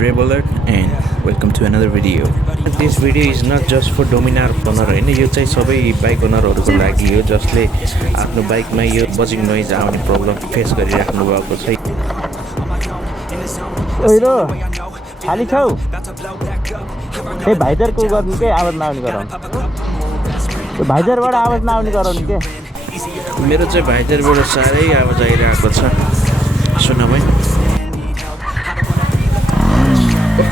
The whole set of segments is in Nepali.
Reveler and welcome to another video. This video is not just for Dominar owner हैन यो चाहिँ सबै बाइक ओनरहरुको लागि हो जसले आफ्नो बाइकमा यो बजिङ नोइज आउने प्रब्लम फेस गरिराख्नु भएको छ। ओइरो खाली छौ ए भाइजर को गर्नु के आवाज नआउने गराउनु भाइजरबाट आवाज नआउने गराउनु के मेरो चाहिँ भाइजरबाट सारै आवाज आइरहेको छ सुन भाइ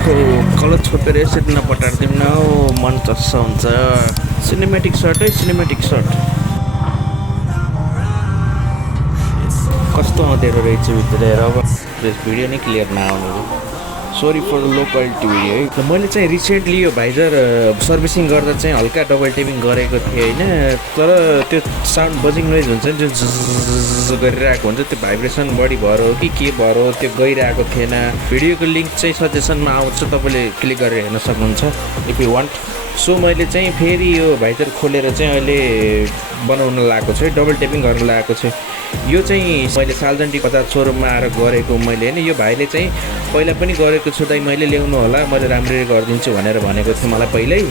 कलर छोपेर यसरी नपटार्दिउँ न मन चस्स हुन्छ सिनेमेटिक सर्ट है सिनेमेटिक सर्ट कस्तो अँधेरो रहेछ भित्र अब भिडियो नै क्लियर नआउनु sorry for the low quality video है। मैले चाहिँ रिसेन्टली यो भाइजर सर्भिसिङ गर्दा चाहिँ हल्का डबल टेपिङ गरेको थिएँ होइन तर त्यो साउन्ड बजिङ नोइज हुन्छ नि जुन गरिरहेको हुन्छ त्यो भाइब्रेसन बढी भएर हो कि के भएर हो त्यो गइरहेको थिएन। भिडियोको लिङ्क चाहिँ सजेसनमा आउँछ तपाईँले क्लिक गरेर हेर्न सक्नुहुन्छ इफ यु वान्ट। सो मैले चाहिँ फेरि यो भाइजर खोलेर चाहिँ अहिले बनाउन लगाएको छु डबल टेपिङ गर्न लगाएको छु। यो चाहिँ मैले सालजन्टी कता सोरुममा आएर गरेको मैले होइन यो भाइले चाहिँ पहिला पनि गरेको छु दाइ मैले ल्याउनु होला मैले राम्ररी गरिदिन्छु भनेर भनेको थियो मलाई पहिल्यै।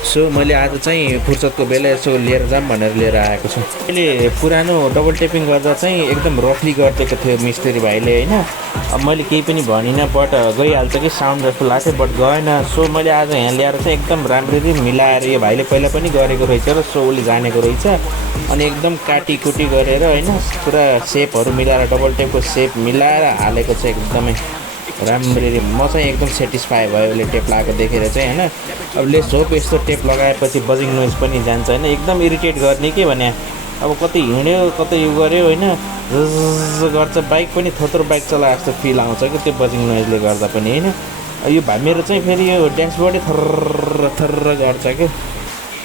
सो मैले आज चाहिँ फुर्सदको बेला यसो लिएर जाऊँ भनेर लिएर आएको छु। मैले पुरानो डबल टेपिङ गर्दा चाहिँ एकदम रफली गरिदिएको थियो मिस्त्री भाइले होइन अब मैले केही पनि भनिनँ बट गइहाल्छ कि साउन्ड जस्तो लाग्थ्यो बट गएन। सो मैले आज यहाँ ल्याएर चाहिँ एकदम राम्ररी मिलाएर यो भाइले पहिला पनि गरेको रहेछ र सो उसले जानेको रहेछ अनि एकदम काटीकुटी गरेर होइन पुरा सेपहरू मिलाएर डबल टेपको सेप मिलाएर हालेको छ एकदमै राम्ररी। म चाहिँ एकदम सेटिस्फाई भयो उसले टेप लगाएको देखेर चाहिँ होइन। अब लेट्स होप यस्तो टेप लगाएपछि बजिङ नोइज पनि जान्छ होइन एकदम इरिटेट गर्ने के भने अब कतै हिँड्यो कतै यो गऱ्यो होइन गर्छ बाइक पनि थोत्रो बाइक चलाए जस्तो फिल आउँछ कि त्यो बजिङ नोइजले गर्दा पनि होइन। यो मेरो चाहिँ फेरि यो ड्यासबोर्डै थर्र थर्र गर्छ कि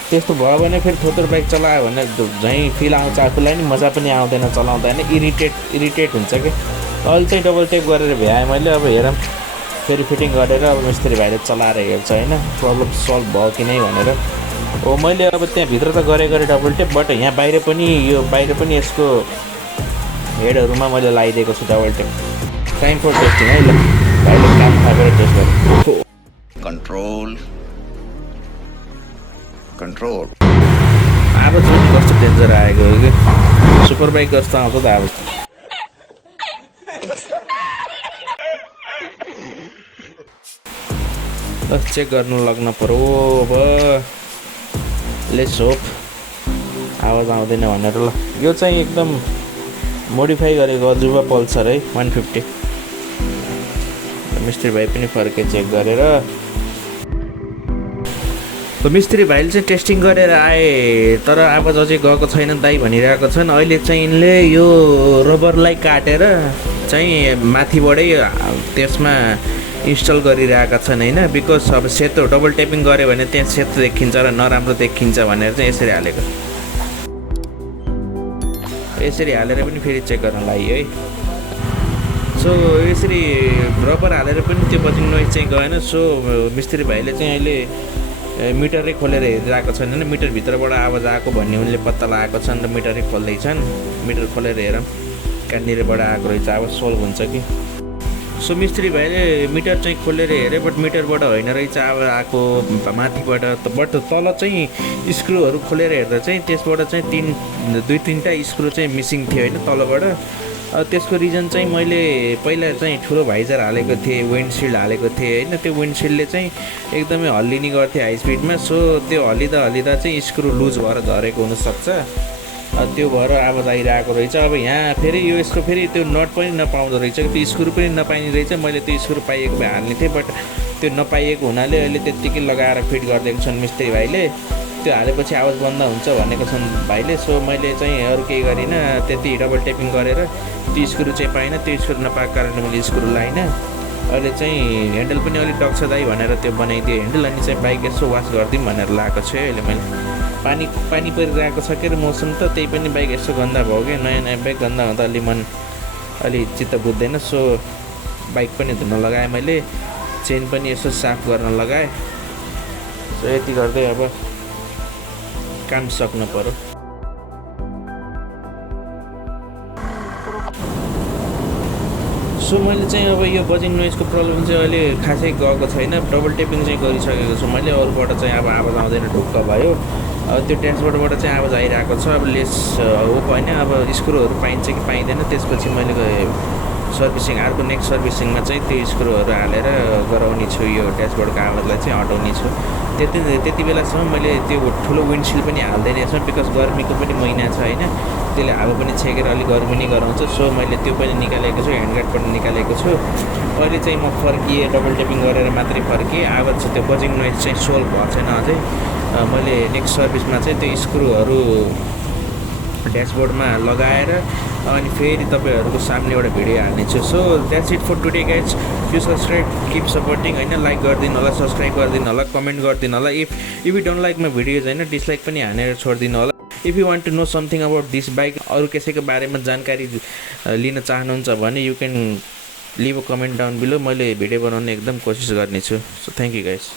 त्यस्तो भयो भने फेरि थोत्रो बाइक चलायो भने झैँ फिल आउँछ आफूलाई नि मजा पनि आउँदैन चलाउँदा होइन इरिटेट हुन्छ कि अहिले चाहिँ डबल टेप गरेर भ्याएँ मैले अब हेरौँ फेरि फिटिङ गरेर अब मिस्त्री भाइले चलाएर हेर्छ होइन प्रब्लम सल्भ भयो कि नै भनेर हो। मैले अब त्यहाँभित्र त गरेँ डबल टेप बट यहाँ बाहिर पनि यसको हेडहरूमा मैले लगाइदिएको छु double tape time for testing है ल भाइले काम थापेर टेस्ट गरेँ कन्ट्रोल अब जुन कस्तो डेन्जर आएको हो कि सुपर बाइक जस्तो आउँछ त अब चेक गर्नु लाग्न पर्यो अब लेट्स होप आवाज आउँदैन भनेर ल। यो चाहिँ एकदम मोडिफाई गरेको अजुबा पल्सर है 150 मिस्त्री भाइ पनि फर्के चेक गरेर मिस्त्री भाइले चाहिँ टेस्टिङ गरेर आए तर आवाज अझै गएको छैन दाइ भनिरहेको छन्। अहिले चाहिँ यिनले यो रबरलाई काटेर चाहिँ माथिबाटै त्यसमा इन्स्टल गरिरहेका छन् होइन बिकज अब सेतो डबल टेपिङ गऱ्यो भने त्यहाँ सेतो देखिन्छ र नराम्रो देखिन्छ भनेर चाहिँ यसरी हालेको यसरी हालेर पनि फेरि चेक गर्न लागि है। सो यसरी रबर हालेर पनि त्यो बजिङ नोइज चाहिँ गएन। सो मिस्त्री भाइले चाहिँ अहिले मिटरै खोलेर हेरिरहेको छन् होइन मिटरभित्रबाट आवाज आएको भन्ने उनले पत्ता लगाएको छन् र मिटरै खोल्दैछन् मिटर खोलेर हेरौँ कहाँनिरबाट आएको रहेछ आवाज सोल्भ हुन्छ कि। सो मिस्त्री भाइले मिटर चाहिँ खोलेर हेऱ्यो बट मिटरबाट होइन रहेछ आवाज आएको माथिबाट बट तल चाहिँ स्क्रुहरू खोलेर हेर्दा चाहिँ त्यसबाट चाहिँ दुई तिनवटा स्क्रु चाहिँ मिसिङ थियो होइन तलबाट। त्यसको रिजन चाहिँ मैले पहिला चाहिँ ठुलो भाइजर हालेको थिएँ विन्डसिल्ड हालेको थिएँ होइन त्यो विन्डसिल्डले चाहिँ एकदमै हल्लिने गर्थ्यो हाई स्पिडमा। सो त्यो हल्लिँदा चाहिँ स्क्रु लुज भएर झरेको हुनसक्छ त्यो भएर आवाज आइरहेको रहेछ। अब यहाँ फेरि यो यसको फेरि त्यो नट पनि नपाउँदो रहेछ त्यो स्क्रु पनि नपाइने रहेछ। मैले त्यो स्क्रु पाइएको भए हाल्ने थिएँ बट त्यो नपाइएको हुनाले अहिले त्यत्तिकै लगाएर फिट गरिदिएको छन् मिस्त्री भाइले त्यो हालेपछि आवाज बन्द हुन्छ भनेको छन् भाइले। सो मैले चाहिँ अरू केही गरिनँ त्यति डबल टेपिङ गरेर त्यो स्क्रु चाहिँ पाइनँ त्यो स्क्रु नपाएको कारणले मैले स्क्रु लाइनँ। अहिले चाहिँ ह्यान्डल पनि अलिक डक्छ दाइ भनेर त्यो बनाइदिएँ ह्यान्डल अनि चाहिँ बाइक यसो वास गरिदिउँ भनेर लगाएको छु अहिले मैले पानी परिरहेको छ के मौसम त त्यही पनि बाइक यसो गन्दा भयो कि नयाँ बाइक गन्दा हुँदा अलि चित्त बुझ्दैन। सो बाइक पनि धुन लगाएँ मैले चेन पनि यसो साफ गर्न लगाएँ। सो यति गर्दै अब काम सक्नु पर्यो। सो मैले चाहिँ अब यो बजिङ नोइजको प्रब्लम चाहिँ अहिले खासै गएको छैन, डबल टेपिङ चाहिँ गरिसकेको छु मैले। अरूबाट चाहिँ अब आवाज आउँदैन, ढुक्क भयो। त्यो ड्यासबोर्डबाट चाहिँ आवाज आइरहेको छ। अब लेस हो होइन, अब स्क्रुहरू पाइन्छ कि पाइँदैन, त्यसपछि मैले सर्भिसिङ अर्को नेक्स्ट सर्भिसिङमा चाहिँ त्यो स्क्रुहरू हालेर गराउने छु, यो ड्यासबोर्डको आवाजलाई चाहिँ हटाउने छु। त्यति बेलासम्म मैले त्यो ठुलो विन्डसिल्ड पनि हाल्दैन यसमा, बिकज गर्मीको पनि महिना छ होइन, त्यसले हावा पनि छेकेर अलिक गर्मी नै गराउँछ। सो मैले त्यो पनि निकालेको छु, ह्यान्डगार्ड पनि निकालेको छु। अहिले चाहिँ म फर्किएँ, डबल टेपिङ गरेर मात्रै फर्किएँ। आवाज चाहिँ त्यो बजिङ नोइज चाहिँ सोल्भ भएको छैन अझै। मैले नेक्स्ट सर्भिसमा चाहिँ त्यो स्क्रुहरू ड्यासबोर्डमा लगाएर अनि फेरि तपाईँहरूको सामने एउटा भिडियो हाल्नेछु। So that's it for today guys. Please subscribe, keep supporting होइन, लाइक गरिदिनु होला, सब्सक्राइब गरिदिनु होला, कमेन्ट गरिदिनु होला। If you don't like my videos होइन, डिसलाइक पनि हानेर छोडिदिनु होला। If you want to know something about this bike, अरू कसैको बारेमा जानकारी लिन चाहनुहुन्छ भने you can leave a comment down below. मैले भिडियो बनाउने एकदम कोसिस गर्नेछु। So thank you guys.